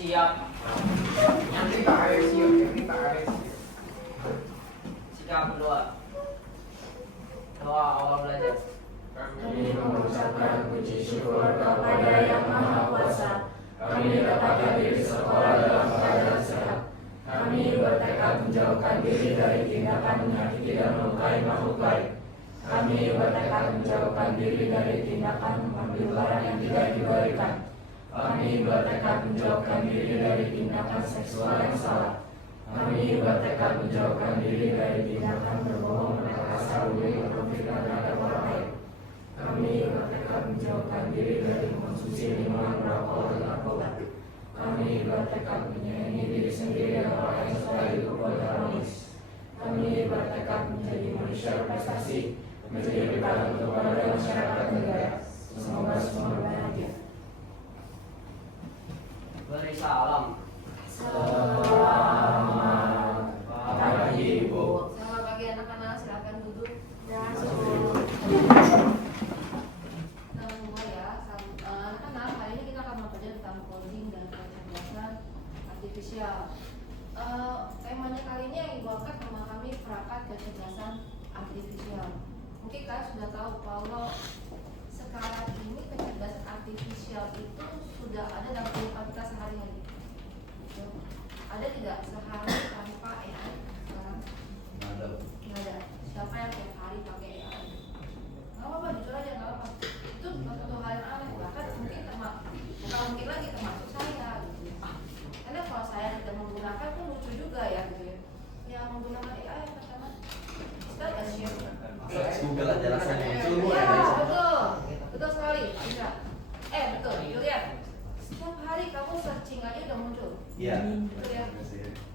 Siap. Yang kita harus siap, yang kita harus siap. Sikap berdoa. Doa awal belajar. Kami mengucapkan puji syukur kepada Yang Maha Kuasa. Kami dapat hadir di sekolah dalam keadaan sehat. Kami bertekad menjauhkan diri dari tindakan menyakiti dan melukai makhluk lain. Kami bertekad menjauhkan diri dari tindakan mengambil barang yang tidak diberikan. Kami bertekad menjauhkan diri dari tindakan seksual yang salah. Kami bertekad menjauhkan diri dari tindakan berbohong, berkasar, atau fitnah terhadap orang lain. Kami bertekad menjauhkan diri dari mengkonsumsi minuman beralkohol dan narkoba. Kami bertekad menyayangi diri sendiri dan orang lain supaya hidup harmonis. Kami bertekad menjadi manusia berprestasi, menjadi berkah untuk warga masyarakat negara. Semoga semua berbahagia. Beri salam. Selamat pagi, Ibu. Selamat pagi anak-anak, silakan duduk. Kita mulai ya. Anak-anak, hari ini kita akan belajar tentang coding dan kecerdasan artifisial. Temanya kali ini yang dibawakan sama kami perangkat kecerdasan artifisial. Mungkin kalian sudah tahu kalau sekarang ini kecerdasan artifisial itu sudah ada dalam kehidupan kita sehari-hari. Ada tidak sehari tanpa AI sekarang? Nggak ada. Siapa yang tiap hari pakai AI? Nggak apa-apa, jujur aja nggak apa-apa. Itu suatu hal yang aneh, bahkan mungkin bukan mungkin lagi termasuk saya gitu ya. Karena kalau saya tidak menggunakan pun lucu juga ya gitu ya. Yang menggunakan AI yang pertama, kita nggak share. Google aja rasanya muncul. Iya betul, betul sekali. Bisa. Betul. Lihat, setiap hari kamu searching aja udah muncul. Iya. Betul ya.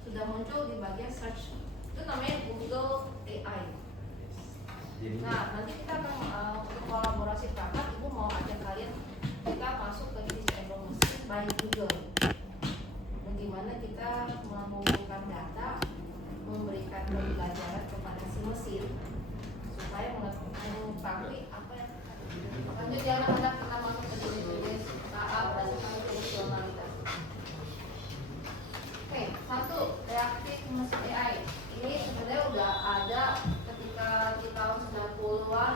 Sudah muncul di bagian search. Itu namanya Google AI. Nah, nanti kita akan kolaborasi perangkat. Ibu mau ajak kalian kita masuk ke Disable Machine by Google. Bagaimana kita mengumpulkan data, memberikan pembelajaran kepada si mesin supaya mengetahui apa yang lanjut ya anak-anak, kita masuk ke jenis tahap berdasarkan fungsionalitas. Oke, satu, reaktif mesin AI. Ini sebenarnya udah ada ketika di tahun 90-an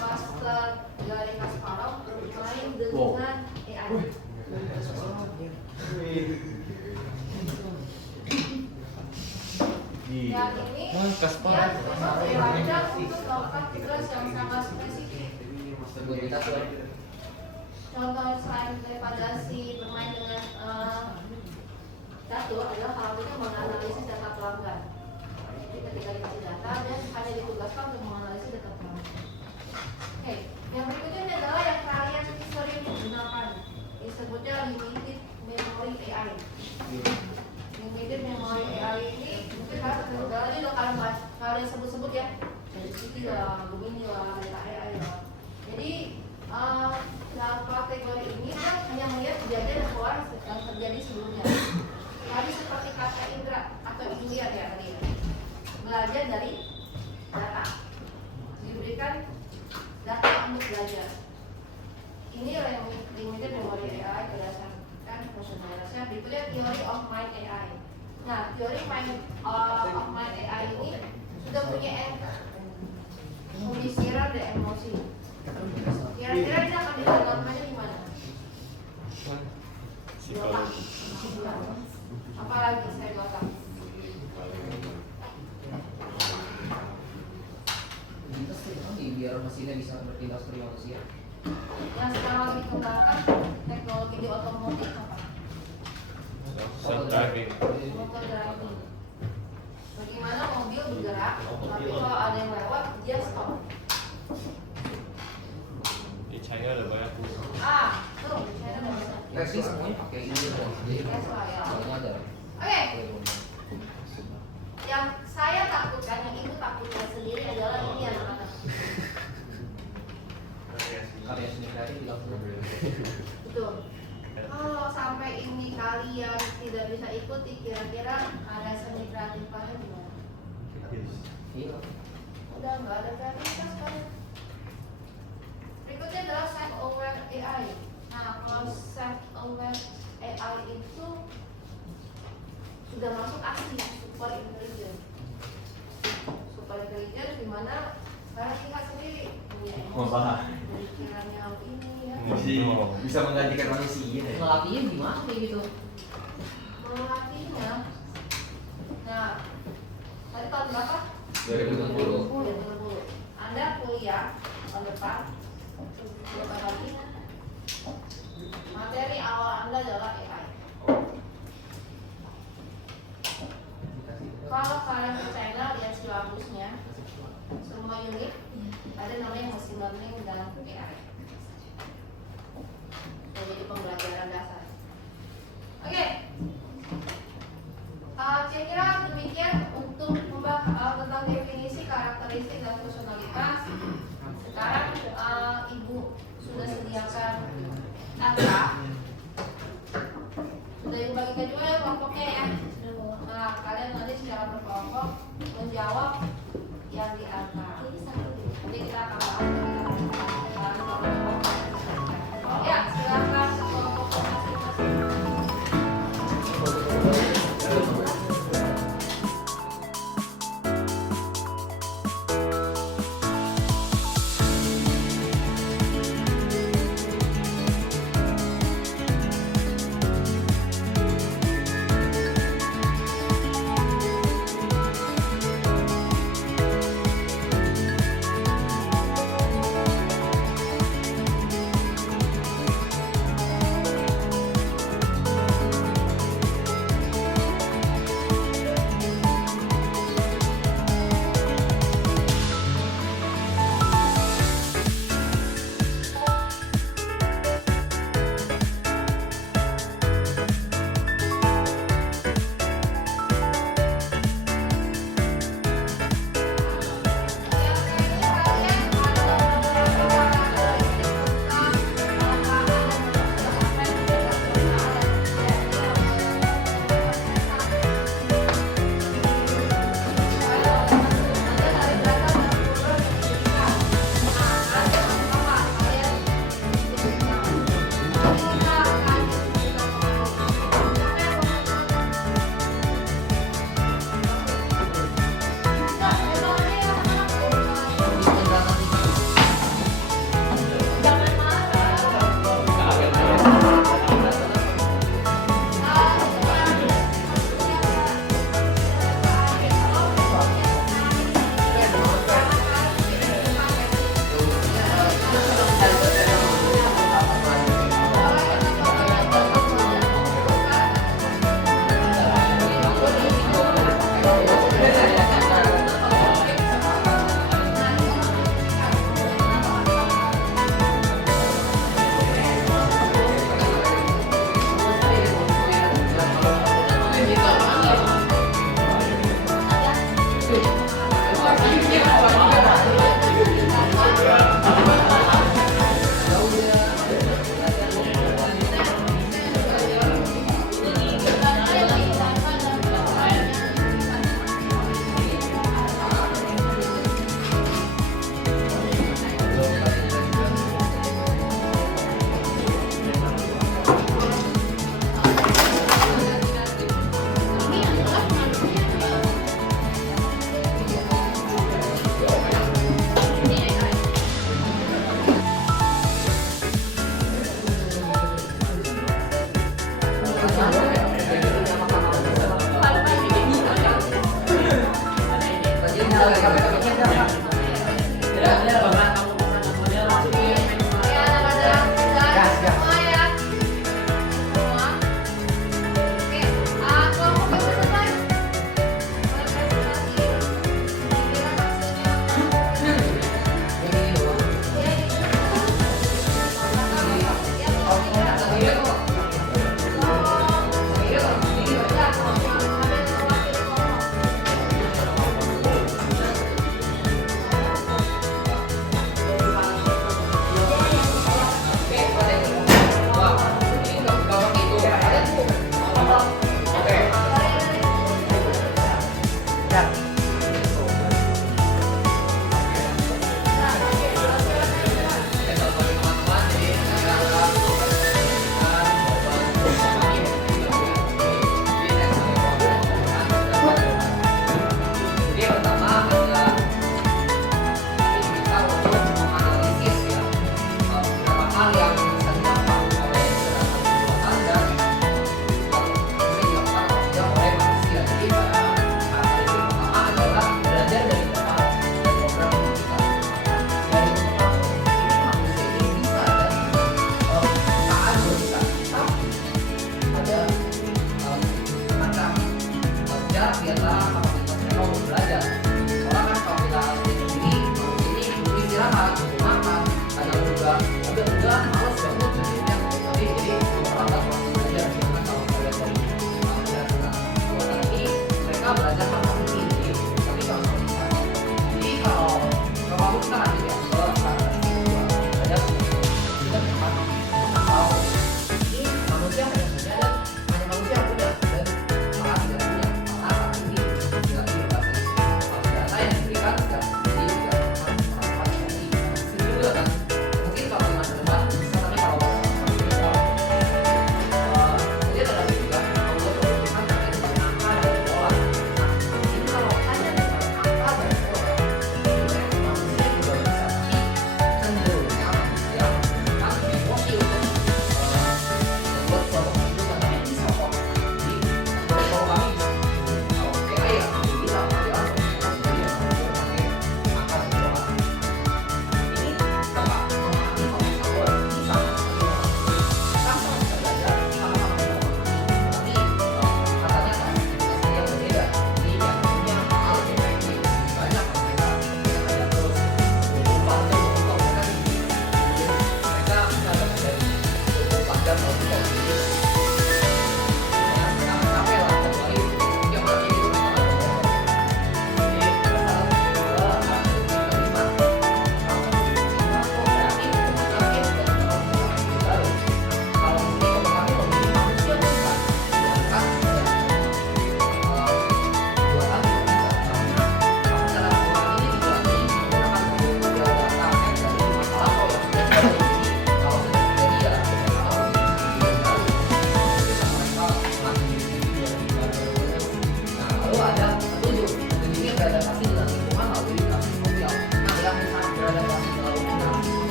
Master dari Kasparov bermain dengan AI. Yang ini dia memang dirancang untuk melakukan tugas yang sangat spesifik. Contoh selain daripada si bermain dengan catur adalah hal itu menganalisis data pelanggan. Jadi ketika dikasih data, dia hanya ditugaskan untuk menganalisis data pelanggan. Oke, yang berikutnya ini adalah yang kalian sering gunakan, disebutnya limited memory AI. Limited memory AI ini mungkin kalian udah kalian sebut-sebut ya, dari City lah, Gemini lah, data AI lah. Jadi dalam kategori ini kan hanya melihat kejadian yang terjadi sebelumnya. Tadi seperti kata Indra atau Indrian ya tadi ya, belajar dari data, diberikan data untuk belajar. Ini yang limited memory AI berdasarkan fungsionalitasnya. Berikutnya theory of mind AI. Nah, teori of mind AI ini sudah punya pemikiran dan emosi. Kira-kira ini akan dilakukannya di mana? Psikologi. Apalagi saya belakang. Biar mesinnya bisa bertindak seperti manusia. Yang sekarang lagi dikembangkan teknologi di otomotif apa? Self-driving. Motor driving. Bagaimana mobil bergerak, tapi kalau ada yang lewat dia stop. Di China ada banyak. Tuh, saya udah bisa. Racing semuanya pakai ini dong. Jadi Tesla ya. soalnya ada. Oke, yang saya takutkan, yang ibu takutkan sendiri adalah ini anak-anak. Karya seni kreatif dilakukan. Betul. Kalau sampai ini kalian tidak bisa ikuti, kira-kira ada seni kreatif kalian gimana? Iya. Udah nggak ada kreativitas kalian. Berikutnya adalah self-aware AI. Nah, kalau self-aware AI itu sudah masuk asli super intelligence. Super intelligence di mana kalian lihat sendiri punya emosi, pemikiran yang ini ya. Bisa menggantikan manusia. Ngelatihnya gimana kayak gitu? Melatihnya. Nah, tadi tahun berapa? 2020. 2020. Anda kuliah tahun depan berapa lagi? Materi awal Anda adalah AI. Kalau kalian ke China lihat silabusnya, semua unit ada namanya machine learning dan AI. Jadi pembelajaran dasar. Oke. Kira-kira demikian untuk membahas tentang definisi, karakteristik dan personalitas. Sekarang Ibu sudah sediakan data. Sudah Ibu bagikan juga ya kelompoknya ya. Nah, kalian nanti secara berkelompok menjawab yang di angka. Nanti kita akan bahas. Ya, silakan kelompok masing-masing.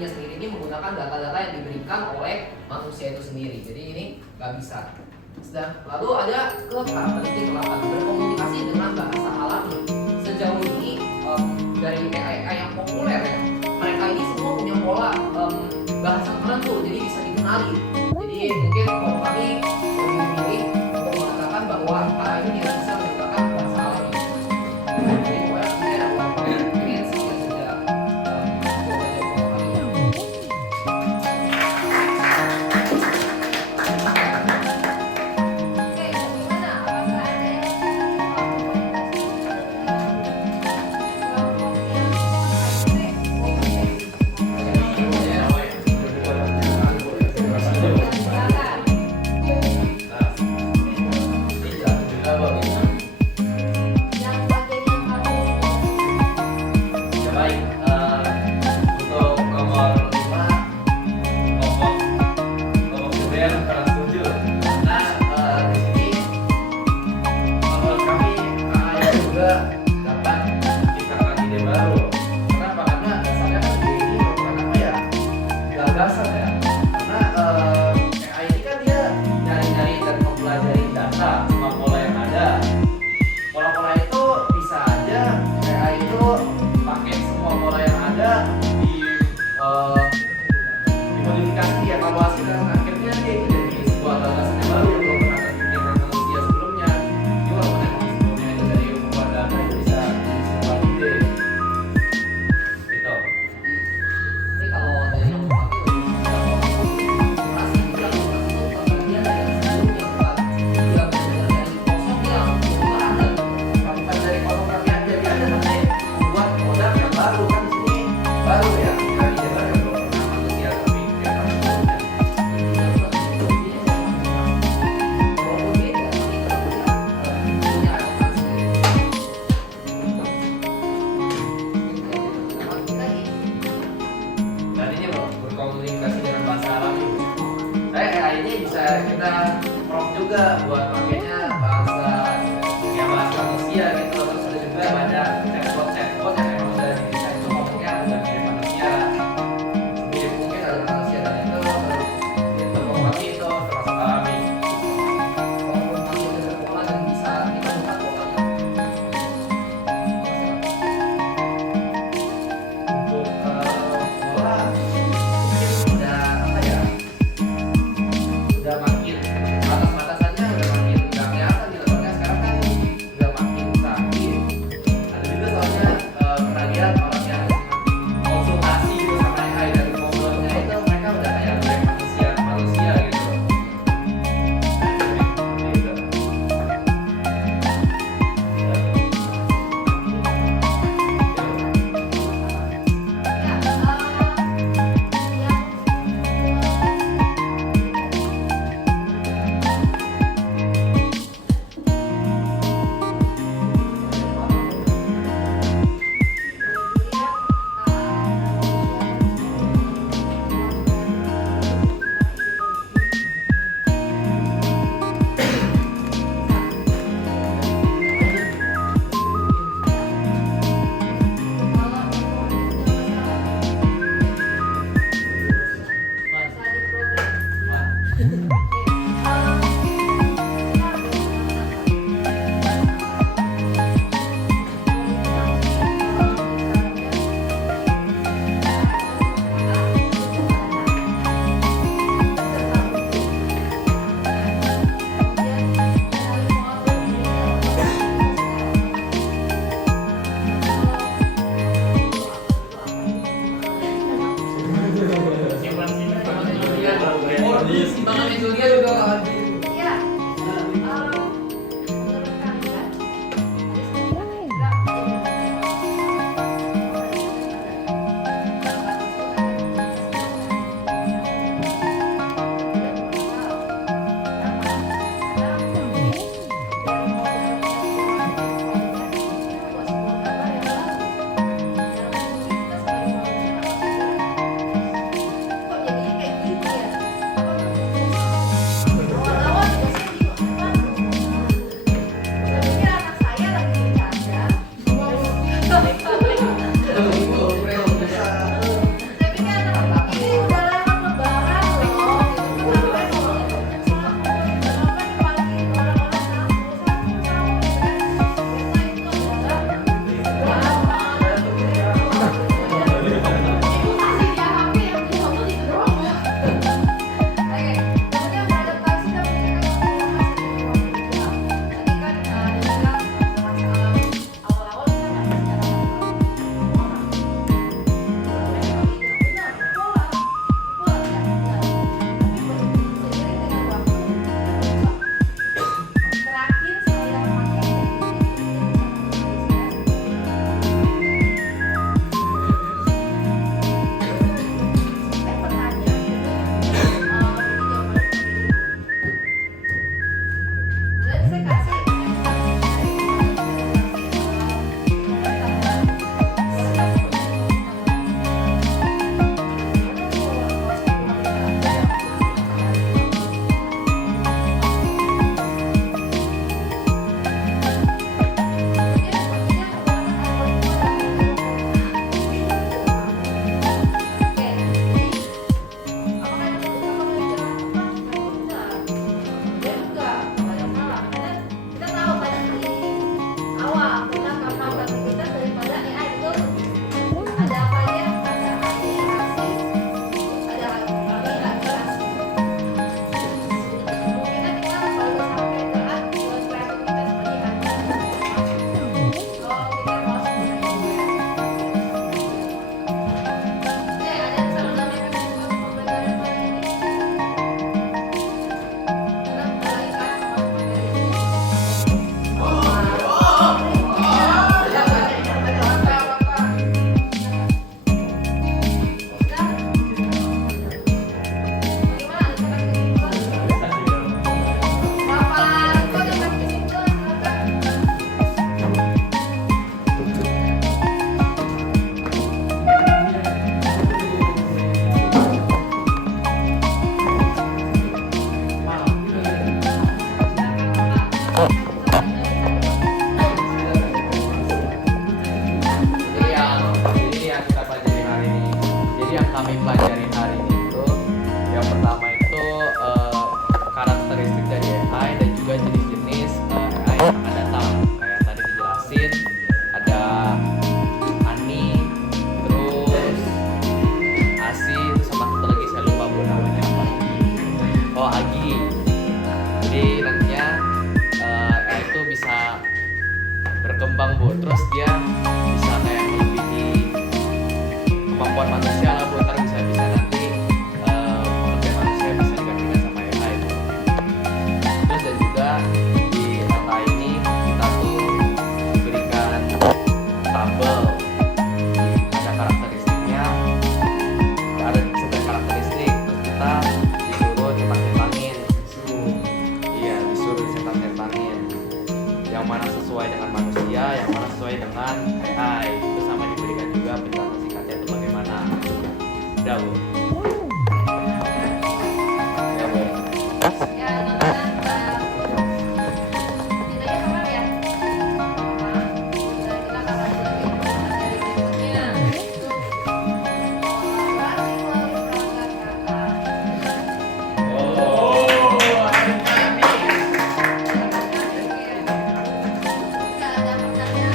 dirinya sendiri ini menggunakan data-data yang diberikan oleh manusia itu sendiri. Jadi ini nggak bisa. Lalu ada karakteristik ke-8, berkomunikasi dengan bahasa alami. Sejauh ini dari AI yang populer ya, mereka ini semua punya pola bahasa tertentu, jadi bisa dikenali. Jadi mungkin kalau kami lebih memilih untuk mengatakan bahwa AI ini tidak bisa menggunakan bahasa alami. Jadi pokoknya saya ada beberapa pengen sekian saja jawaban-jawaban kami. Oke, bagaimana? Apakah ada yang Saya pikir anak kami pelajari hari ini itu yang pertama itu karakteristik dari AI dan juga jenis-jenis AI yang akan datang. Kayak tadi dijelasin ada Ani, terus Asi, terus sama satu lagi saya lupa bu namanya apa. Oh Agi. Jadi nantinya AI itu bisa berkembang bu, terus dia bisa kayak melebihi kemampuan manusia lah bu, ntar bisa nanti pekerjaan manusia bisa digantikan sama AI bu. Terus dan juga di data ini kita tuh diberikan tabel, ada karakteristiknya, ada 9 karakteristik, terus kita disuruh centang-centangin, iya disuruh centang-centangin yang mana sesuai dengan manusia, yang mana sesuai dengan AI. Itu sama diberikan juga penjelasan singkatnya itu bagaimana. Udah bu. Ya bu. Ya, nilainya sama ya? Sama. Kita akan lanjut lagi ke materi berikutnya. Operasi melalui perangkat kata. Nggak ada pertanyaan?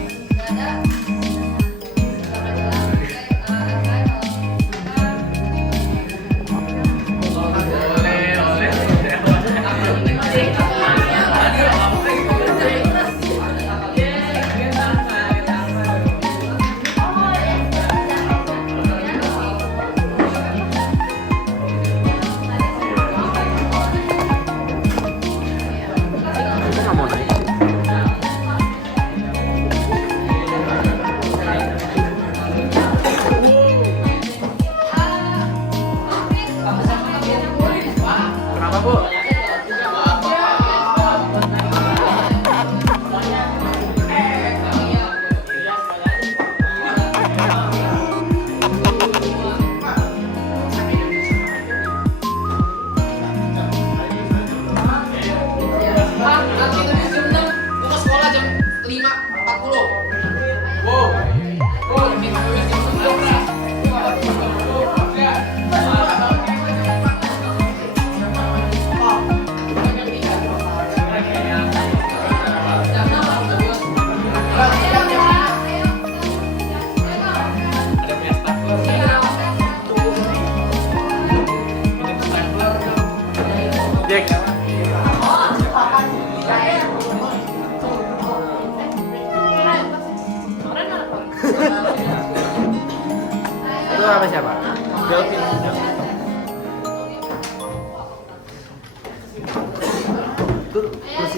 Nggak ada? Sudah jelas? Kenapa bu? Pak, nanti tuh jam 6, gua mau sekolah jam 5.40. Wow. Oh, kita udah jam 11. Ada punya stapler. Ini stapler. Jack. Itu apa siapa? Delvin. Ayo.